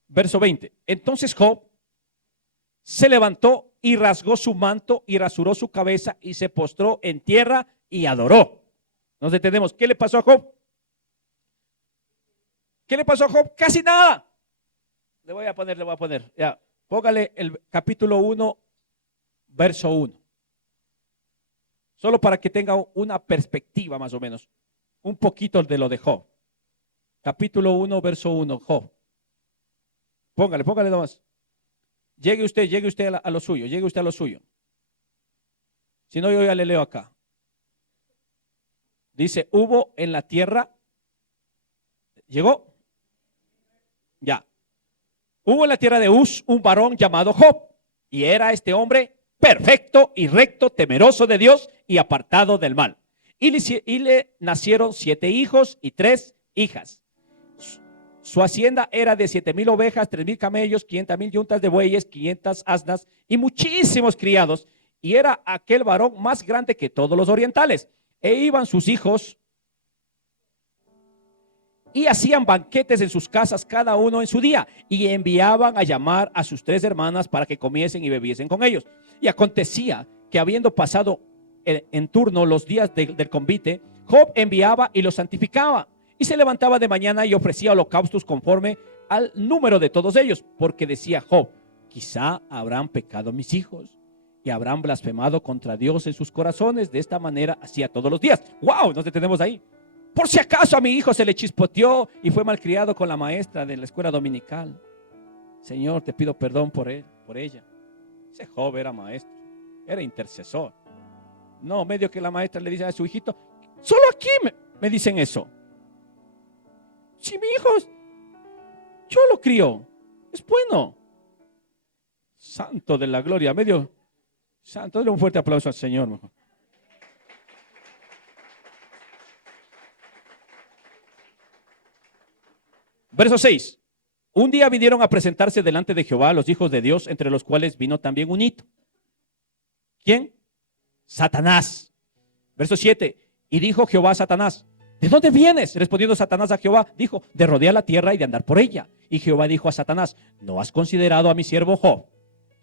Verso 20. Entonces Job se levantó y rasgó su manto y rasuró su cabeza y se postró en tierra y adoró. Nos detenemos. ¿Qué le pasó a Job? ¿Qué le pasó a Job? Casi nada. Le voy a poner. Ya, póngale el capítulo 1, verso 1. Solo para que tenga una perspectiva más o menos. Un poquito de lo de Job. Capítulo 1, verso 1, Job. Póngale nomás. Llegue usted a lo suyo, llegue usted a lo suyo. Si no, yo ya le leo acá. Dice, hubo en la tierra, ¿llegó? Ya. Hubo en la tierra de Uz un varón llamado Job, y era este hombre perfecto y recto, temeroso de Dios y apartado del mal. Y le nacieron 7 hijos y 3 hijas. Su hacienda era de 7,000 ovejas, 3,000 camellos, 500,000 yuntas de bueyes, 500 asnas y muchísimos criados. Y era aquel varón más grande que todos los orientales. E iban sus hijos y hacían banquetes en sus casas, cada uno en su día, y enviaban a llamar a sus 3 hermanas para que comiesen y bebiesen con ellos. Y acontecía que habiendo pasado en turno los días del convite, Job enviaba y los santificaba, y se levantaba de mañana y ofrecía holocaustos conforme al número de todos ellos, porque decía Job, quizá habrán pecado mis hijos y habrán blasfemado contra Dios en sus corazones. De esta manera hacía todos los días. ¡Wow! Nos detenemos ahí. Por si acaso a mi hijo se le chispoteó y fue malcriado con la maestra de la escuela dominical. Señor, te pido perdón por él, por ella. Ese Job era maestro, era intercesor. No, medio que la maestra le dice a su hijito, solo aquí me dicen eso. Si mi hijo, yo lo crío, es bueno. Santo de la gloria, medio santo. Dale un fuerte aplauso al Señor, mejor. Verso 6. Un día vinieron a presentarse delante de Jehová los hijos de Dios, entre los cuales vino también un hito. ¿Quién? Satanás. Verso 7. Y dijo Jehová a Satanás, ¿de dónde vienes? Respondiendo Satanás a Jehová, dijo, de rodear la tierra y de andar por ella. Y Jehová dijo a Satanás, ¿no has considerado a mi siervo Job,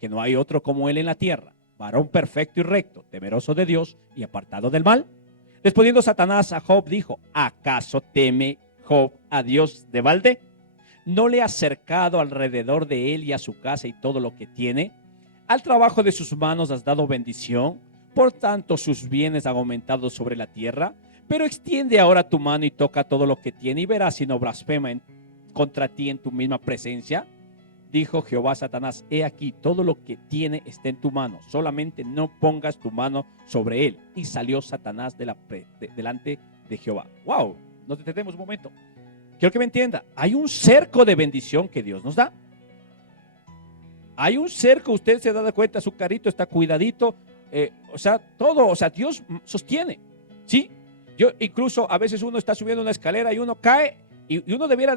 que no hay otro como él en la tierra, varón perfecto y recto, temeroso de Dios y apartado del mal? Respondiendo Satanás a Job, dijo, ¿acaso teme Job a Dios de balde? ¿No le has cercado alrededor de él y a su casa y todo lo que tiene? Al trabajo de sus manos has dado bendición, por tanto sus bienes han aumentado sobre la tierra. Pero extiende ahora tu mano y toca todo lo que tiene y verás si no blasfema contra ti en tu misma presencia. Dijo Jehová a Satanás, he aquí todo lo que tiene está en tu mano, solamente no pongas tu mano sobre él. Y salió Satanás delante de Jehová. Wow, nos detenemos un momento. Quiero que me entienda, hay un cerco de bendición que Dios nos da. Hay un cerco, usted se da cuenta, su carrito está cuidadito, todo, Dios sostiene, ¿sí? Yo incluso a veces uno está subiendo una escalera y uno cae y uno debiera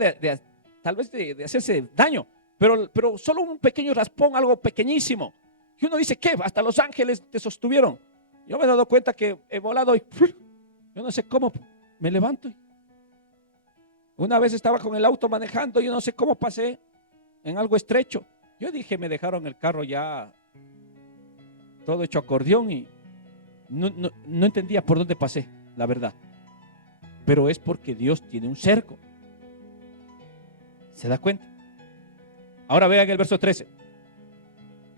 tal vez de hacerse daño, pero solo un pequeño raspón, algo pequeñísimo. Y uno dice, ¿qué? Hasta los ángeles te sostuvieron. Yo me he dado cuenta que he volado y yo no sé cómo me levanto. Una vez estaba con el auto manejando, yo no sé cómo pasé en algo estrecho. Yo dije, me dejaron el carro ya todo hecho acordeón y no entendía por dónde pasé, la verdad. Pero es porque Dios tiene un cerco. ¿Se da cuenta? Ahora vean el verso 13.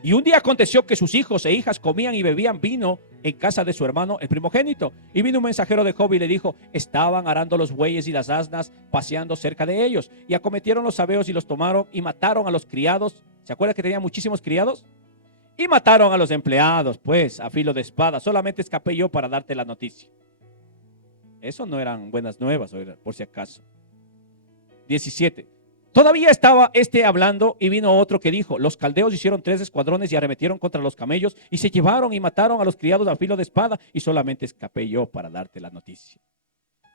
Y un día aconteció que sus hijos e hijas comían y bebían vino en casa de su hermano el primogénito. Y vino un mensajero de Job y le dijo, estaban arando los bueyes y las asnas, paseando cerca de ellos. Y acometieron los sabeos y los tomaron y mataron a los criados. ¿Se acuerda que tenía muchísimos criados? Y mataron a los empleados, pues, a filo de espada. Solamente escapé yo para darte la noticia. Eso no eran buenas nuevas, por si acaso. 17. Todavía estaba hablando y vino otro que dijo, los caldeos hicieron 3 escuadrones y arremetieron contra los camellos y se llevaron y mataron a los criados a filo de espada y solamente escapé yo para darte la noticia.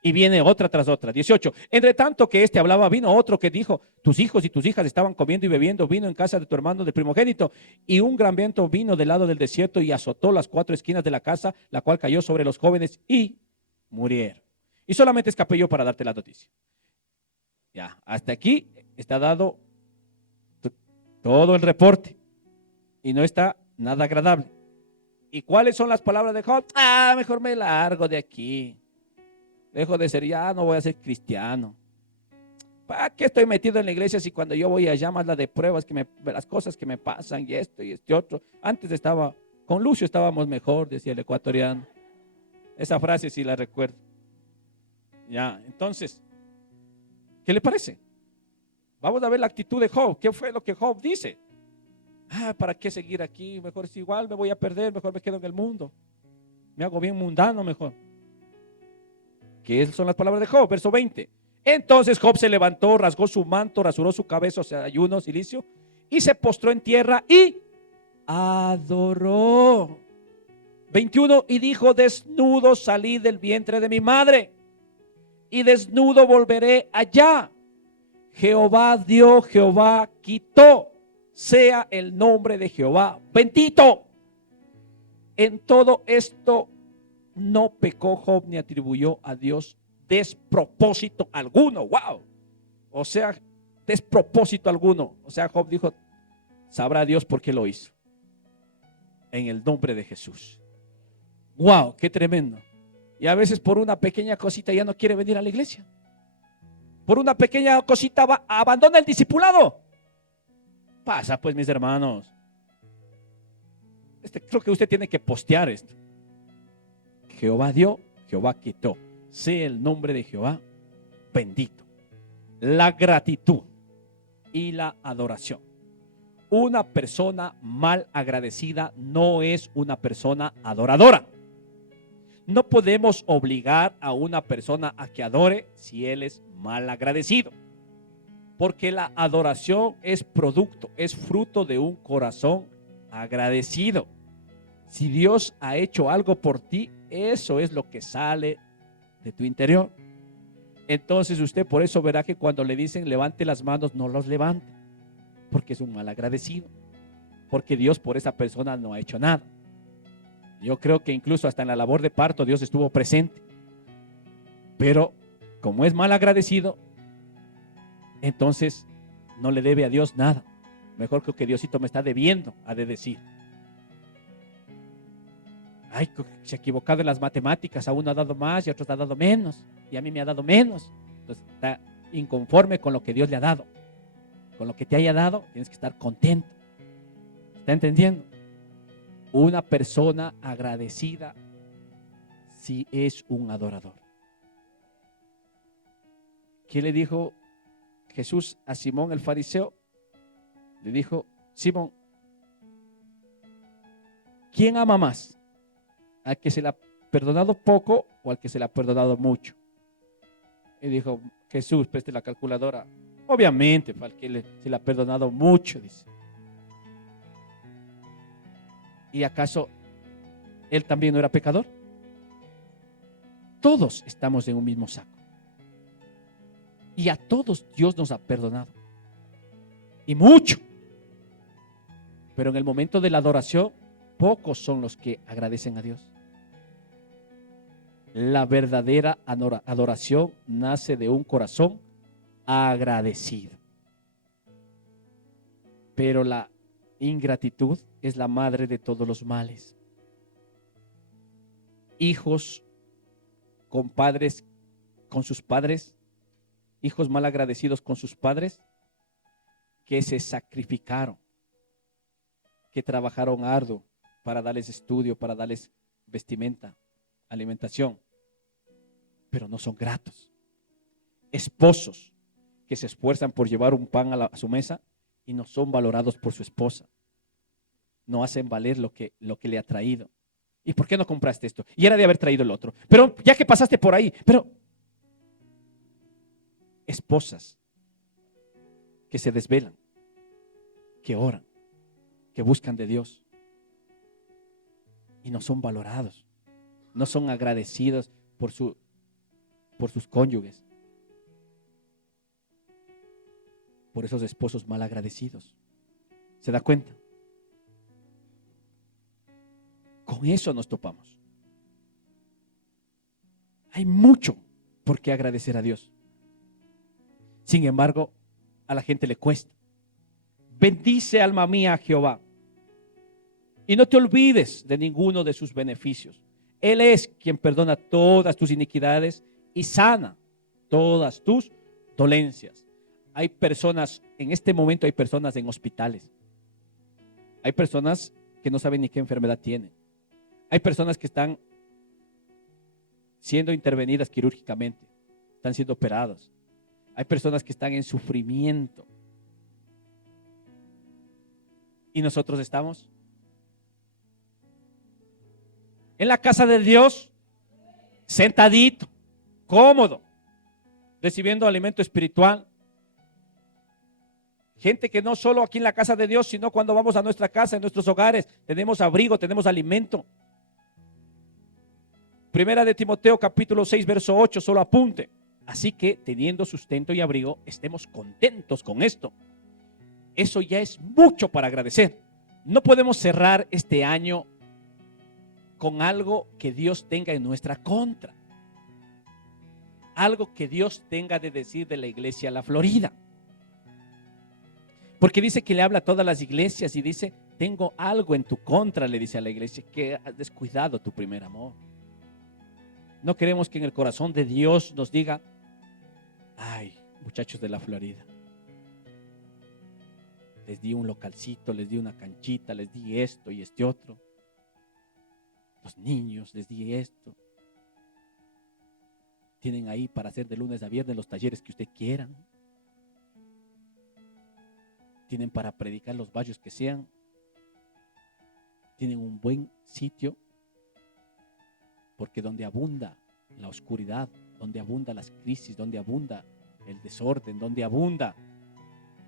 Y viene otra tras otra. 18. Entre tanto que hablaba, vino otro que dijo, tus hijos y tus hijas estaban comiendo y bebiendo vino en casa de tu hermano del primogénito. Y un gran viento vino del lado del desierto y azotó las 4 esquinas de la casa, la cual cayó sobre los jóvenes y murieron. Y solamente escapé yo para darte la noticia. Ya, hasta aquí está dado todo el reporte y no está nada agradable. ¿Y cuáles son las palabras de Job? Mejor me largo de aquí. Dejo de ser, ya no voy a ser cristiano. ¿Para qué estoy metido en la iglesia si cuando yo voy allá más la de pruebas, las cosas que me pasan y esto y este otro? Antes con Lucio estábamos mejor, decía el ecuatoriano. Esa frase sí la recuerdo. Ya, entonces, ¿qué le parece? Vamos a ver la actitud de Job. ¿Qué fue lo que Job dice? ¿Para qué seguir aquí? Mejor es igual, me voy a perder, mejor me quedo en el mundo. Me hago bien mundano mejor. porque esas son las palabras de Job, verso 20. Entonces Job se levantó, rasgó su manto, rasuró su cabeza, o sea, ayuno, silicio, y se postró en tierra y adoró. 21, y dijo: desnudo salí del vientre de mi madre, y desnudo volveré allá. Jehová dio, Jehová quitó, sea el nombre de Jehová bendito. En todo esto no pecó Job ni atribuyó a Dios despropósito alguno. Wow. O sea, despropósito alguno. O sea, Job dijo: sabrá Dios por qué lo hizo. En el nombre de Jesús. Wow, qué tremendo. Y a veces por una pequeña cosita ya no quiere venir a la iglesia. Por una pequeña cosita abandona el discipulado. Pasa pues, mis hermanos. Creo que usted tiene que postear esto. Jehová dio, Jehová quitó. Sea el nombre de Jehová bendito. La gratitud y la adoración. Una persona mal agradecida no es una persona adoradora. No podemos obligar a una persona a que adore si él es mal agradecido. Porque la adoración es producto, es fruto de un corazón agradecido. Si Dios ha hecho algo por ti, eso es lo que sale de tu interior. Entonces usted por eso verá que cuando le dicen levante las manos, no los levante, porque es un mal agradecido, porque Dios por esa persona no ha hecho nada. Yo creo que incluso hasta en la labor de parto Dios estuvo presente, pero como es mal agradecido, entonces no le debe a Dios nada. Mejor creo que Diosito me está debiendo, ha de decir: ay, se ha equivocado en las matemáticas, a uno ha dado más y a otros ha dado menos, y a mí me ha dado menos. Entonces está inconforme con lo que Dios le ha dado. Con lo que te haya dado, tienes que estar contento. ¿Está entendiendo? Una persona agradecida sí es un adorador. ¿Qué le dijo Jesús a Simón el fariseo? Le dijo: Simón, ¿quién ama más? ¿Al que se le ha perdonado poco o al que se le ha perdonado mucho? Y dijo Jesús: preste la calculadora. Obviamente, al que se le ha perdonado mucho, dice. ¿Y acaso él también no era pecador? Todos estamos en un mismo saco. Y a todos Dios nos ha perdonado. Y mucho. Pero en el momento de la adoración, pocos son los que agradecen a Dios. La verdadera adoración nace de un corazón agradecido. Pero la ingratitud es la madre de todos los males. Hijos con padres, con sus padres, hijos mal agradecidos con sus padres, que se sacrificaron, que trabajaron arduo para darles estudio, para darles vestimenta, alimentación, pero no son gratos. Esposos que se esfuerzan por llevar un pan a su mesa y no son valorados por su esposa. No hacen valer lo que le ha traído. ¿Y por qué no compraste esto? Y era de haber traído el otro. Pero ya que pasaste por ahí, pero esposas que se desvelan, que oran, que buscan de Dios y no son valorados, no son agradecidos por sus cónyuges, por esos esposos mal agradecidos. ¿Se da cuenta? Con eso nos topamos. Hay mucho por qué agradecer a Dios. Sin embargo, a la gente le cuesta. Bendice, alma mía, a Jehová, y no te olvides de ninguno de sus beneficios. Él es quien perdona todas tus iniquidades y sana todas tus dolencias. Hay personas, en este momento hay personas en hospitales. Hay personas que no saben ni qué enfermedad tienen. Hay personas que están siendo intervenidas quirúrgicamente, están siendo operadas. Hay personas que están en sufrimiento. Y nosotros estamos en la casa de Dios, sentadito, cómodo, recibiendo alimento espiritual. Gente que no solo aquí en la casa de Dios, sino cuando vamos a nuestra casa, en nuestros hogares, tenemos abrigo, tenemos alimento. Primera de Timoteo capítulo 6 verso 8, solo apunte. Así que teniendo sustento y abrigo, estemos contentos con esto. Eso ya es mucho para agradecer. No podemos cerrar este año con algo que Dios tenga en nuestra contra. Algo que Dios tenga de decir de la iglesia La Florida. Porque dice que le habla a todas las iglesias y dice, tengo algo en tu contra, le dice a la iglesia, que has descuidado tu primer amor. No queremos que en el corazón de Dios nos diga, ay, muchachos de La Florida, les di un localcito, les di una canchita, les di esto y este otro. Los niños, les di esto. Tienen ahí para hacer de lunes a viernes los talleres que usted quieran. Tienen para predicar los barrios que sean. Tienen un buen sitio. Porque donde abunda la oscuridad, donde abunda las crisis, donde abunda el desorden, donde abunda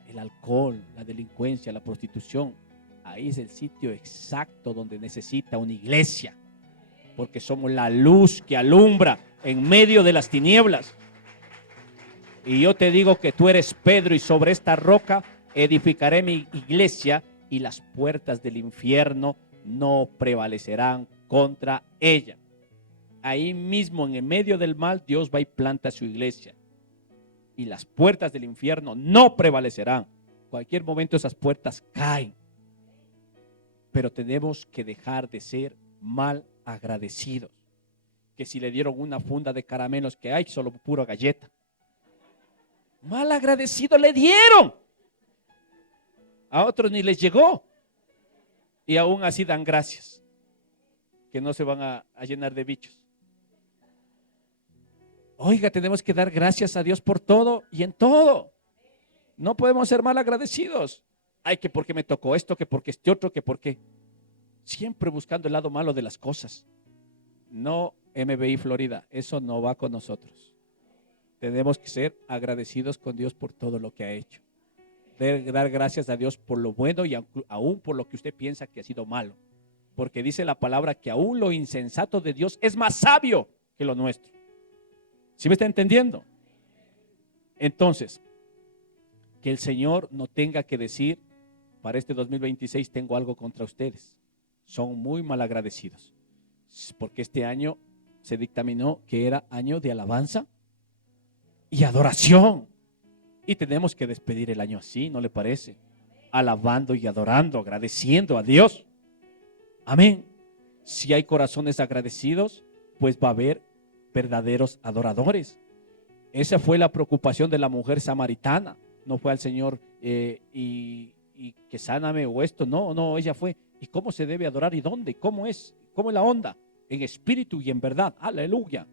el alcohol, la delincuencia, la prostitución, ahí es el sitio exacto donde necesita una iglesia. Porque somos la luz que alumbra en medio de las tinieblas. Y yo te digo que tú eres Pedro y sobre esta roca edificaré mi iglesia y las puertas del infierno no prevalecerán contra ella. Ahí mismo en el medio del mal Dios va y planta su iglesia y las puertas del infierno no prevalecerán. Cualquier momento esas puertas caen, pero tenemos que dejar de ser mal agradecidos. Que si le dieron una funda de caramelos, que hay solo puro galleta, mal agradecido le dieron. A otros ni les llegó y aún así dan gracias, que no se van a llenar de bichos. Oiga, tenemos que dar gracias a Dios por todo y en todo. No podemos ser mal agradecidos. Ay, que porque me tocó esto, que porque este otro, que porque. Siempre buscando el lado malo de las cosas. No, MBI Florida, eso no va con nosotros. Tenemos que ser agradecidos con Dios por todo lo que ha hecho. Dar gracias a Dios por lo bueno y aún por lo que usted piensa que ha sido malo. Porque dice la palabra que aún lo insensato de Dios es más sabio que lo nuestro. ¿Sí me está entendiendo? Entonces, que el Señor no tenga que decir, para este 2026 tengo algo contra ustedes. Son muy mal agradecidos. Porque este año se dictaminó que era año de alabanza y adoración. Y tenemos que despedir el año así, ¿no le parece? Alabando y adorando, agradeciendo a Dios. Amén. Si hay corazones agradecidos, pues va a haber verdaderos adoradores. Esa fue la preocupación de la mujer samaritana. No fue al Señor y que sáname o esto. No, ella fue. ¿Y cómo se debe adorar y dónde? ¿Cómo es? ¿Cómo es la onda? En espíritu y en verdad. Aleluya.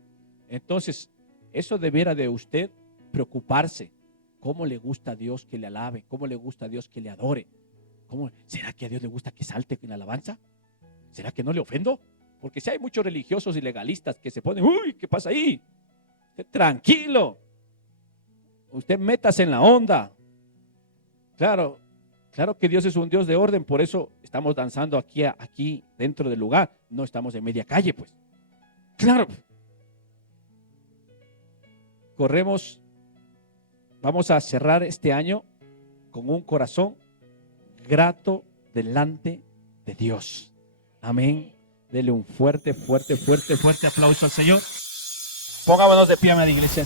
Entonces, eso debiera de usted preocuparse. ¿Cómo le gusta a Dios que le alabe? ¿Cómo le gusta a Dios que le adore? ¿Será que a Dios le gusta que salte en la alabanza? ¿Será que no le ofendo? Porque si hay muchos religiosos y legalistas que se ponen, uy, ¿qué pasa ahí? Usted tranquilo. Usted métase en la onda. Claro que Dios es un Dios de orden, por eso estamos danzando aquí dentro del lugar. No estamos en media calle, pues. Claro. Vamos a cerrar este año con un corazón grato delante de Dios. Amén. Dele un fuerte aplauso al Señor. Pongámonos de pie, amada iglesia.